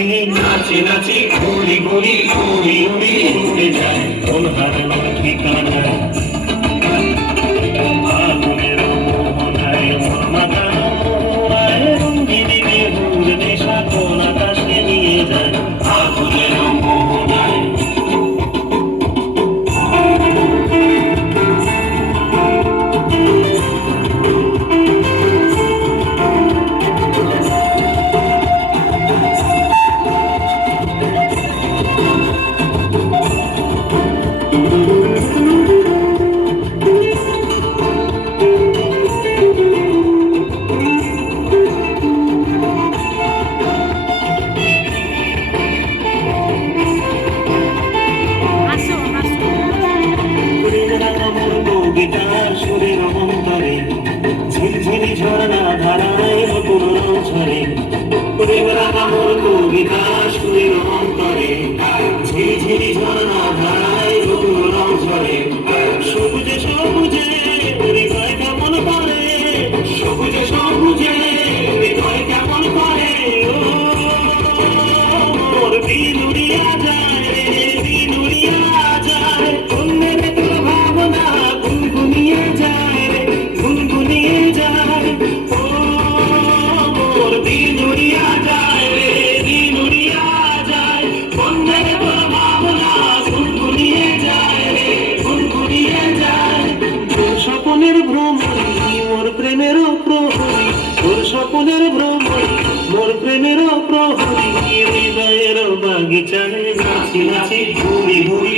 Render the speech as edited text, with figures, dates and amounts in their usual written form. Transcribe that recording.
নাচে নাচে ঘুরি ঘুরি উড়ি উড়ি উড়ে যায় কোন হারানো ঠিকানায়। আগুনের মোহনায় মন মাতানো মোহনায় রঙ্গিনী মেহুর নেশা কোন আকাশে নিয়ে যায় আগুনের মোহনায়। গিটার সুরের অন্তরে ঝিলঝিলি ঝরনা ধারায় নতুন রং ছড়ে। গিটার সুরের অন্তরে ঝিলঝিলি ঝরনা ধারায় নতুন রং ছড়ে। সবুজে সবুজে হৃদয় কেমন করে, সবুজে সবুজে হৃদয় কেমন করে। ওর দিন উড়িয়া যায় রে, দিন উড়িয়া যায় অন্যের তোর ভাবনা গুনগুনিয়ে যায় রে, গুনগুনিয়ে যায়। ওর দিন উড়িয়া যায় রে, দিন উড়িয়া যায় অন্যের তোর ভাবনা গুনগুনিয়ে যায় রে, গুনগুনিয়ে যায়। তোর স্বপনের ভ্রমণী মোর প্রেমেরও প্রহরী, তোর স্বপনের ভ্রমণী মোর প্রেমেরও প্রহরী। হৃদয়ের বাগিচায় নাচি নাচি ঘুরি ঘুরি